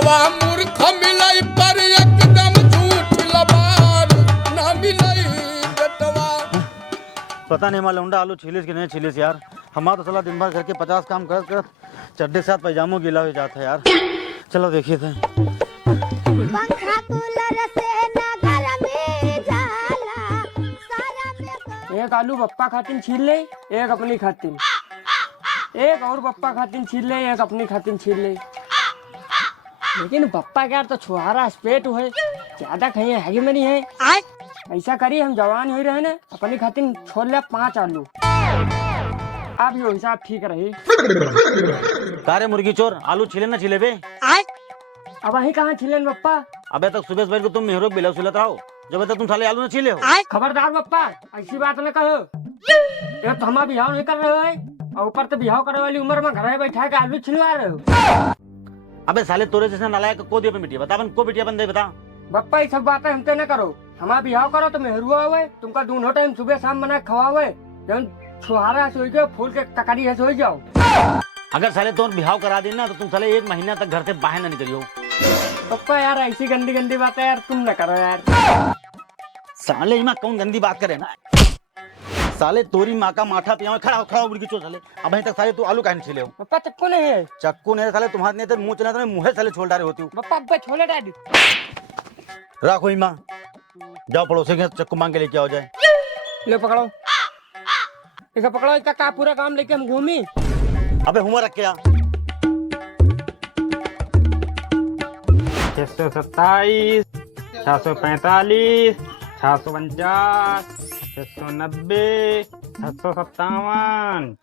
बेटवा मूर्ख मिलई पर एकदम झूठ लबार ना मिलई बेटवा। पता नहीं हमारा लौंडा आलू छिलिस कि नहीं छिलिस यार। हमारा तो साला दिन भर घर के 50 काम कर कर चड्डे साथ पैजामों गीला हो जाता है यार। चलो देखिए थे पंखा कूलर से ना गर्मी जाला सारा में। एक आलू पप्पा खातिन छील ले, एक अपनी खातिन, एक और पप्पा खातिन छील ले, एक अपनी खातिन छील ले। लेकिन पप्पा क्या तो छुहारा स्पेट हुए ज्यादा खाइए हैगी में नहीं है। ऐसा करी हम जवान ही रहे ना अपनी खातिन छोड़ ले 5 आलू। अब यो हिसाब ठीक रही। कारे मुर्गी चोर आलू छिले ना छिले बे। अब वही कहाँ छिलेन पप्पा। अबे तक सुबह सुबह को तुम मेहरों बिलव सुलत रहो जब तक तुम साले आलू न छिले हो। खबरदार पप्पा ऐसी बात न कहो। ये तो हमारा बिहाव नहीं कर रहे हैं और ऊपर तो बिहाव करने वाली उम्र में घर में बैठा के आलू छिलवा रहे हो। अबे साले तोरे जैसे नालायक को दिया पे बिटिया बता को बिटिया बंदे बता। पप्पा ये सब बातें हमसे न करो। हमारा बिहाव करो तो मेहरुआ हुए तुमका दोनों टाइम सुबह शाम बना खवावे जब छुहारा सोई के फूल के ककड़ी है सोई जाओ। अगर साले तुम बिहाव करा देना तो तुम साले 1 महीना तक घर से बाहर न निकलियो। पप्पा यार ऐसी गंदी गंदी बातें यार तुम न करो यार। साले माँ कौन गंदी बात करे ना। साले तोरी माँ का माथा पिया खड़ा खड़ा मुर्गी चोर साले। अब अभी तक साले तू आलू काहे छिले हो। पप्पा चक्कू नहीं है। चक्कू नहीं साले तुम्हारे नहीं तो मुंह चला तो मुँह साले छोड़ डाले होती हूँ। पप्पा अब छोले डाल रखो माँ जाओ पड़ोसी के चक्कू मांग के लेके आओ जाए। लो पकड़ो इसे पकड़ो। इसका का पूरा काम लेके हम घूमी। अबे हुआ रख क्या 627 645 649 690 757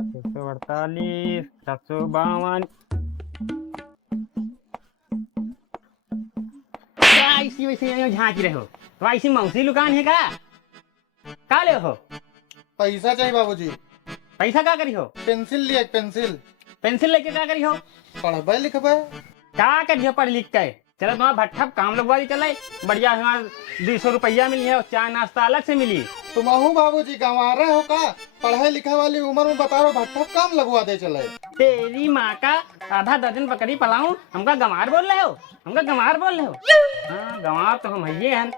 648 752। ऐसी वैसे झांकी रहे हो तो ऐसी मौसी दुकान है का ले हो। पैसा चाहिए बाबूजी। पैसा क्या करी हो। पेंसिल लिए पेंसिल। पेंसिल लेके क्या करी हो। पढ़बे लिखबे क्या करिए पढ़ लिख के। चलो तुम्हारा भट्ठा काम लगवा दी चले बढ़िया। हमारा 200 रुपया मिली है और चाय नाश्ता अलग से मिली। तुम आहू बाबूजी गंवारे हो का। पढ़ाई लिखा वाली उम्र में बता रहा भट्ठा काम लगवा दे चले। तेरी माँ का आधा दर्जन पकड़ी पलाऊं हमका गंवार बोल रहे हो। हमका गंवार बोल रहे हो। हाँ गंवार तो हम है हैं।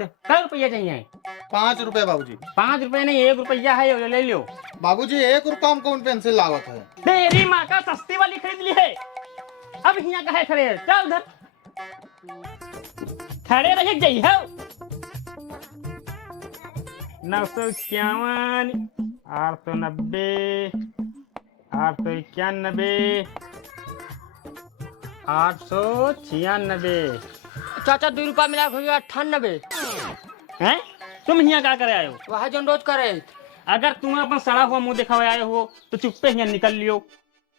क्या रुपया चाहिए। 5 रुपए बाबूजी। 5 रुपए नहीं 1 रुपया है ले लो। बाबूजी 1 रुपया में कौन पेंसिल लागत है। तेरी माँ का सस्ती वाली खरीद ली है। अब यहाँ कहे खड़े है चल उधर खड़े रह जाइए। 951 890 891 896। चाचा 2 रुपया मिला 98 हैं। तुम यहाँ क्या करे आए हो। वहाँ जो रोज करे। अगर तुम अपन सड़ा हुआ मुंह दिखावे आए हो तो चुप्पे यहाँ निकल लियो।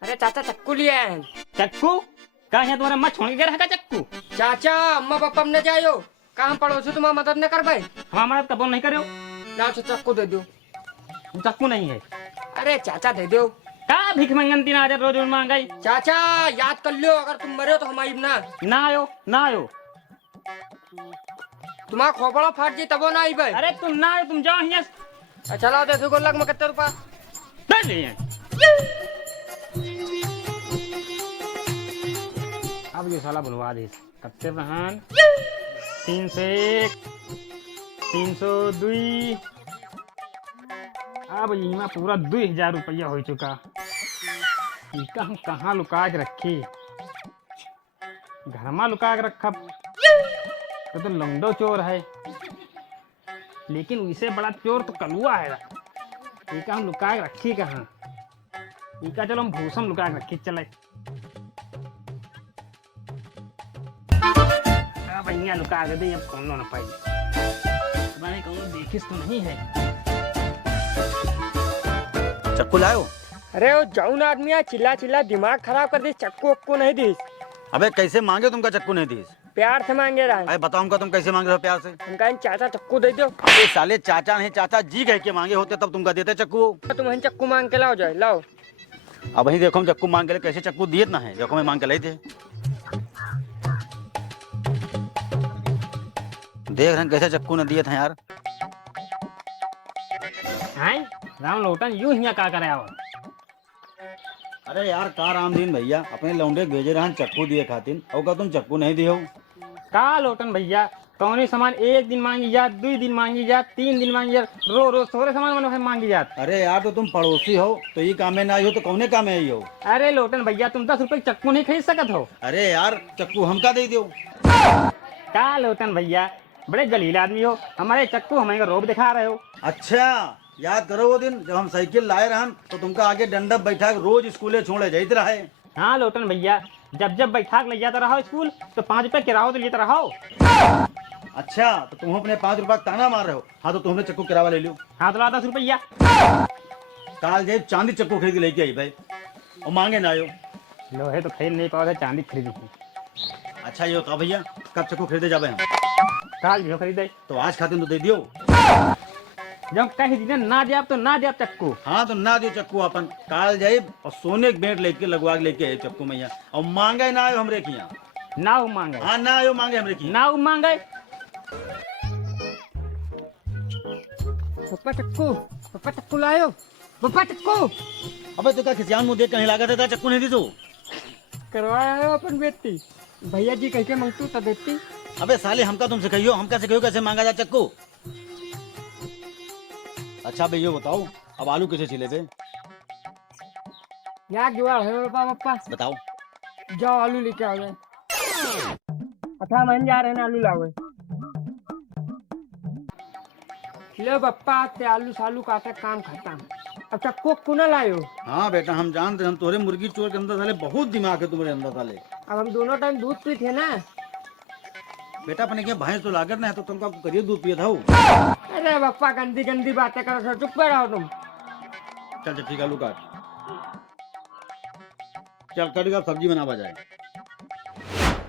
अरे चाचा चक्कू लिया है। चक्कू क्या है तुम्हारा मत छोड़ के रखा चक्कू। चाचा अम्मा पापा ने जायो काम पड़ोसी तुम्हारा मदद न कर पाए। हमारा मदद कबो नहीं करो। लाओ चक्कू दे दो। चक्कू नहीं है। अरे चाचा दे दो। का भीख मंगन 3 रोज मांगाई। चाचा याद कर लियो अगर तुम मरे तो हम आई ना आयो ना आयो। तुम्हारा खोपड़ा फाट जी तबो ना आई भाई। अरे तुम ना आयो तुम जाओ यहाँ। चलो देखो गोलक में कितने रुपया दे लिए। अब ये साला बुलवा दे कत्ते बहन 301 302। अब यहाँ पूरा 2000 रुपया हो चुका। इसका हम कहाँ लुका के रखी। घर में लुका के रखा तो लंगडो चोर है। लेकिन उसे बड़ा चोर तो कलुआ है। इसका हम लुका के रखी कहाँ। इसका चलो हम भूषण लुका के रखी चले। भैया लुका के दे अब कौन ना पाई। तुम्हारे कौन देखिस तो नहीं है। चक्कू लायो। अरे वो जाऊन आदमी चिल्ला चिल्ला दिमाग खराब कर दी। चक्कू उक्कू नहीं दी। अबे कैसे मांगे तुमका चक्कू नहीं दी। प्यार से मांगे रहा। अरे बताओ हमका तुम कैसे मांग रहे हो प्यार से। हम कहें चाचा चक्कू दे दो। अरे साले चाचा नहीं चाचा जी कह के मांगे होते तब तुमका देते चक्कू। तुम हम चक्कू मांग के लाओ जाए लाओ। अब वही देखो हम चक्कू मांग के कैसे चक्कू दिए ना है देखो मैं मांग के लाई थे। देख रहे कैसे चक्कू न दिए थे यार। राम लोटन यूं हिया का करे आओ। अरे यार का रामदीन भैया अपने लौंडे भेजे रहन चक्कू दिए खातिन और का तुम चक्कू नहीं दियो। का लोटन भैया कौने सामान एक दिन मांगी जात, 2 दिन मांगी जात, 3 दिन मांगी जात, रोज थोड़े सामान मन मांगी जात। अरे यार तो तुम पड़ोसी हो तो ये काम में ना आई हो तो कौने काम में आई हो। अरे लोटन भैया तुम 10 रुपए चक्कू नहीं खरीद सकत हो। अरे यार चक्कू हमका दे दियो। का लोटन भैया बड़े जलील आदमी हो, हमारे चक्कू हमें रोब दिखा रहे हो। अच्छा याद करो वो दिन जब हम साइकिल लाए रहन तो तुमका आगे डंडा बैठा के रोज स्कूले छोड़े जाते रहे। हाँ लोटन भैया जब जब बैठा के ले जाता रहो स्कूल तो 5 रुपए किराया तो लेता रहो। अच्छा तो तुम अपने 5 रुपया ताना मार रहे हो। हाँ तो तुमने चक्कू किराया ले लियो। हाँ तो ला 10 रुपया। काल जेब चांदी चक्कू खरीद के लेके आई भाई और मांगे ना आयो। लोहे तो खरीद नहीं पाओ, चांदी खरीदी थी। अच्छा ये होता भैया कब चक्कू खरीदे जावे हम। काल भी खरीदे तो आज खातिर तो दे दियो। जब कहीं दिन ना दे तो ना दे चक्कू। हाँ तो ना दियो चक्कू अपन काल जाए और सोने के बेट लेके लगवा के लेके आए चक्कू मैया और मांगे ना आयो हमरे की। ना वो मांगे। हाँ ना आयो मांगे हमरे की। ना वो मांगे। पप्पा चक्कू लायो, पप्पा चक्कू। अबे तो क्या खिसियान मुंह देख कहीं लागत है चक्कू नहीं दी तू। करवाया है अपन बेटी भैया जी कह के मांगतू तब बेटी। अबे साले हमका तुम सिखाइयो हमका सिखाइयो कैसे मांगा जाए चक्कू। अच्छा भैया बताओ अब आलू कैसे छिले थे। क्या जुगाड़ है पप्पा? बताओ। जाओ आलू लेके आओ। अच्छा मन जा रहे हैं आलू लाओ। लो पप्पा ते आलू सालू काटे काम खत्म। अब चक्कू कुना लायो। हाँ बेटा हम जानते हम तोरे मुर्गी चोर के अंदर साले बहुत दिमाग है तुम्हारे अंदर साले। अब हम दोनों टाइम दूध पीते ना। बेटा अपने क्या भैंस तो लागत ना है तो तुमको करिए दूध पिए था। अरे पप्पा गंदी गंदी बातें करो, चुप रहो तुम। चल ठीक है आलू काट। चल करेगा सब्जी बनावा जाए।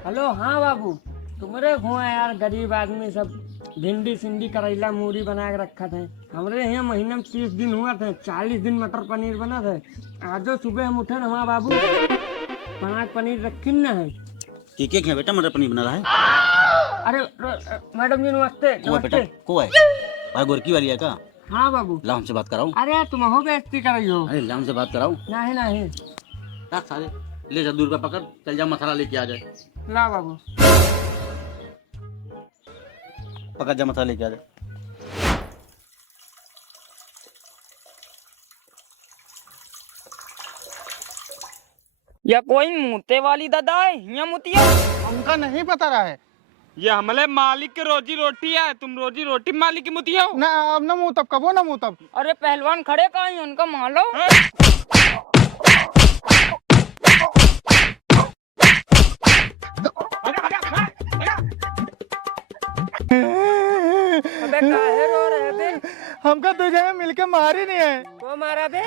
हेलो हाँ बाबू तुम्हारे हुआ यार गरीब आदमी सब भिंडी सिंडी करेला मूरी बना के रखा था। हमारे यहाँ महीने में 30 दिन हुआ थे, 40 दिन मटर पनीर बना था। आज सुबह हम उठे हमारा बाबू 5 पनीर रखी ना है। ठीक है बेटा मटर पनीर बना रहा है। अरे मैडम जी नमस्ते। को है बेटा को है भाई गोरकी वाली है का। हाँ बाबू ला हमसे बात कराओ। अरे तुम हो बेइज्जती कर रही हो। अरे ला हमसे बात कराओ। नहीं नहीं साले ले जा 2 रुपया पकड़ चल जा मसाला लेके आ जाए। ला बाबू पकड़ जा मसाला लेके आ जाए। या कोई मुते वाली दादा है या मुतिया हमका नहीं पता रहा है। ये हमले मालिक के रोजी रोटी है, तुम रोजी रोटी मालिक की मुती हो। ना अब ना मुंह तब कबो ना मुंह तब। अरे पहलवान खड़े कहाँ हैं उनका मान लो। अबे काहे रो रहे बे? हमका दो जने मिलके मारी नहीं है। को मारा बे?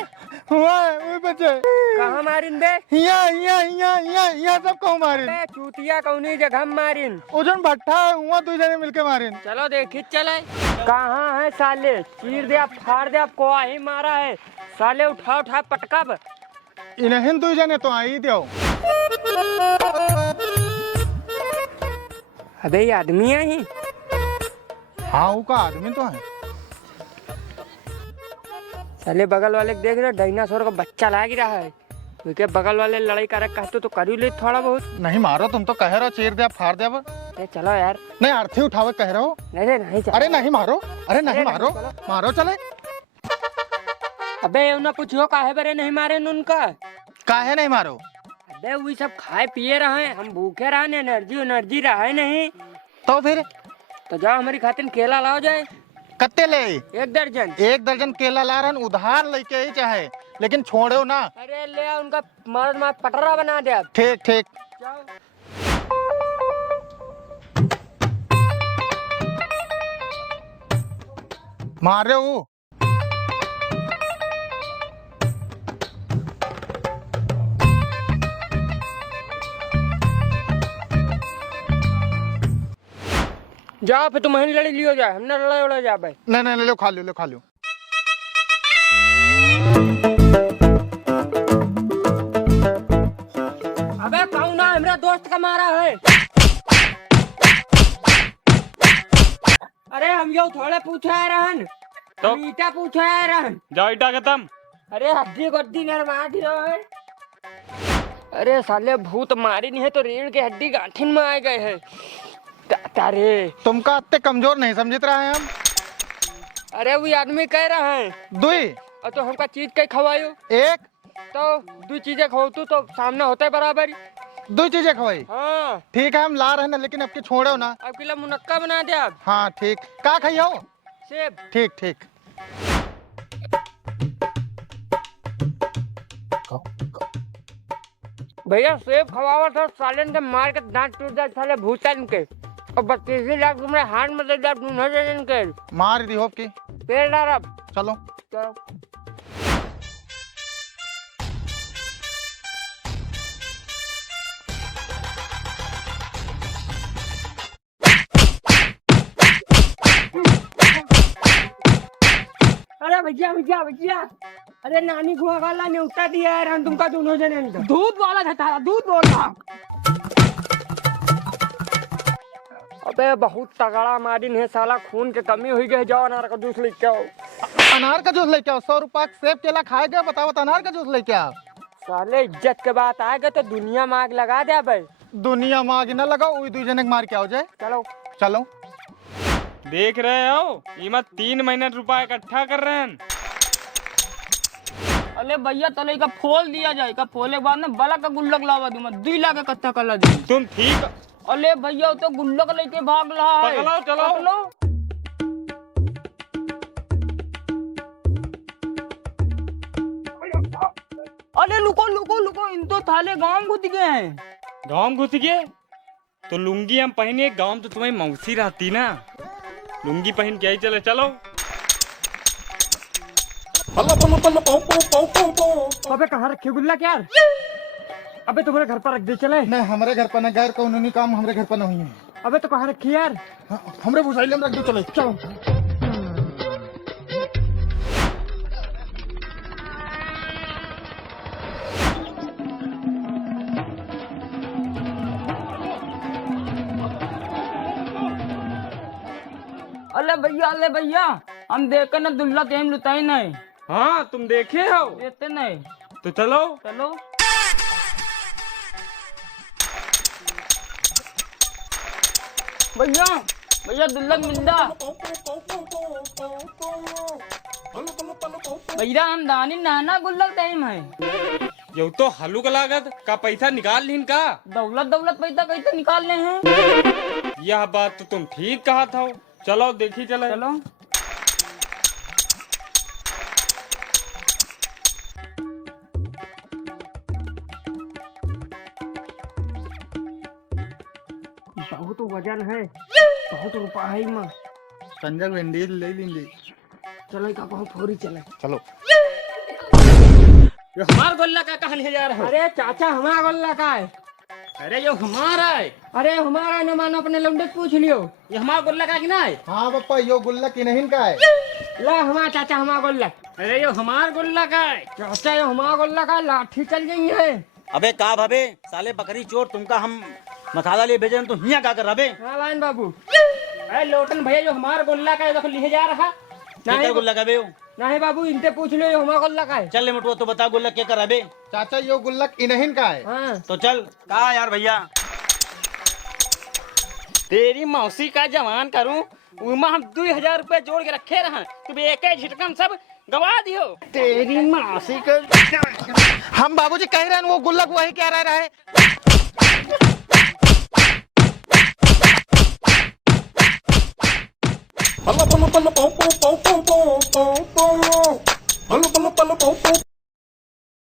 हुआ है वो बच्चे। कहाँ मारिन बे? यहाँ सब कहूँ मारिन। बे चूतिया कौनी जगह मारिन। ओजन भट्टा है हुआ 2 जने मिलके मारिन। चलो देखी चले। कहाँ है साले? चीर दे आप फाड़ दे आप को ही मारा है साले। उठा उठा पटकब। इन्हें 2 जने तो आई दो। अबे ये आदमी है ही। हाँ वो का आदमी तो है। साले बगल वाले को देख रहे डायनासोर का बच्चा लाग रहा है। क्योंकि बगल वाले लड़ाई करे कहते तो कर ही ले थोड़ा बहुत। नहीं मारो तुम तो कह रहे हो चीर दे फाड़ दे। अरे चलो यार। नहीं आरती उठावे कह रहे हो। नहीं चलो। अरे नहीं मारो। अरे नहीं मारो मारो चले। अबे उन्हें पूछो काहे बरे नहीं मारे उनका। काहे नहीं मारो। अबे वही सब खाए पिए रहे हम भूखे रहे एनर्जी रहे नहीं। तो फिर तो जाओ हमारी खातिर केला लाओ जाए। कत्ते ले 1 दर्जन। 1 दर्जन केला ला रहा उधार लेके ही चाहे लेकिन छोड़ो ना। अरे ले उनका मार पटरा बना दे अब। ठीक ठीक जाओ। मार रहे हो। जाओ फिर तुम वहीं लड़ी लियो जाए हमने लड़ा उड़ा जा भाई। नहीं ले लो खा लो खा लो। अबे कौन ना हमारा दोस्त का मारा है। अरे हम यो थोड़े पूछा रहन तो ईटा पूछा रहन। जाओ ईटा खत्म। अरे हड्डी गोड्डी नरवा दियो है। अरे साले भूत मारी नहीं है तो रीढ़ के हड्डी गांठिन में आ गए है। तारे तुमका अत्ते कमजोर नहीं समझित रहा है हम। अरे वो आदमी कह रहा है दुई और तो हमका चीज कहीं खवायो एक तो दो चीजें खवातू तो सामने होता है बराबर। दो चीजें खवाई। हाँ ठीक है हम ला रहे ना, लेकिन अब के छोड़ो ना। अब किला मुनक्का बना दे आप। हाँ ठीक, का खाइयो? सेब। ठीक ठीक। भैया सेब खवावा था सालन के मार के दांत टूट जाए साले भूतन के और 32 लाख तुमने हाथ में दे दिया दूल्हा जन के मार दी होप की। पेड़ डाल अब चलो चलो। अरे भैया भैया भैया अरे नानी गुआ वाला ने उठा दिया यार हम तुमका दोनों जने दूध वाला था तारा दूध बोलना। अबे बहुत तगड़ा मारिन है साला खून के कमी हुई गई। जाओ अनार का जूस लेके आओ। अनार का जूस लेके आओ। 100 रुपया सेब केला खाएगा? बताओ तो अनार का जूस लेके आओ। साले इज्जत के बात आएगा तो दुनिया में आग लगा दे भाई। दुनिया में आग न लगाओ, वही 2 जने के मार के आओ जाए। चलो चलो देख रहे हो ये मत 3 महीने रुपया इकट्ठा कर रहे हैं। अरे भैया तले का फोल दिया जाए का फोले के बाद ना बला का गुल्लक लावा दूं मैं 2 लाख इकट्ठा कर ला दूं। तुम ठीक अरे भैया तो गुल्लक लेके भाग रहा है। पकड़ो, चलो। पकड़ो। अरे लुको लुको लुको इन तो थाले गांव घुस गए हैं। गांव घुस गए तो लुंगी हम पहने। गांव तो तुम्हारी मौसी रहती ना, लुंगी पहन के आई चले चलो। अबे कहाँ रखे गुल्लक यार? अबे तुम्हारे घर पर रख दे चले। नहीं हमारे घर पर न, गैर कानूनी काम हमारे घर पर नहीं है। अबे तो कहाँ रखी यार? हमरे बुझाइले में रख दो। चलो चलो अले भैया हम देखे ना दुल्ला तेम लुताई नहीं। हाँ तुम देखे हो देते नहीं तो चलो। चलो भैया भैया दुल्ला मिंदा भैया हम दानी नाना गुल्लक टाइम है। यो तो हलुक लागत का पैसा निकाल लीन का। दौलत दौलत पैसा कैसे निकालने हैं? यह बात तो तुम ठीक कहा था। चलो देखी चले। चलो बहुत वजन है, बहुत रुपया है माँ। संजय भिंडी ले लेंगे। चलो का बहुत फोरी चले। चलो ये हमार गोल्ला का कहां ले जा रहा है? अरे चाचा हमारा गोल्ला का है। अरे यो हमारा है। अरे हमारा न मानो अपने लौंडे से पूछ लियो। ये हमारा गोल्ला का कि ना है? हाँ पापा यो गुल्लक इन्हीं का है। ला हमारा चाचा हमारा गोल्ला। अरे यो हमार गोल्ला का है चाचा। यो हमारा गोल्ला का लाठी चल गई है। अबे का भाबे साले बकरी चोर, तुमका हम मसाला ले भेजे तो हिया का कर रबे। हाँ लाइन बाबू। अरे लोटन भैया जो हमारा गोल्ला का है ले जा रहा नहीं गुल्ला का बे। नहीं बाबू इनसे पूछ लो यो हमारा गोल्ला का है। चल ले मुटुआ तो बता गुल्ला क्या कर रबे। चाचा यो गुल्लक इन्हीं का है। हाँ तो चल कहा यार भैया तेरी मौसी का जवान करूं उमा हम 2000 रुपए जोड़ के रखे रहा तुम एक झटकन सब गवा दियो। तेरी मौसी का हम बाबूजी कह रहे हैं वो गुल्लक वही क्या रह रहा है। Palo, palo, palo, pom, pom, pom, pom, pom, pom, pom. Palo, palo, palo, pom, pom.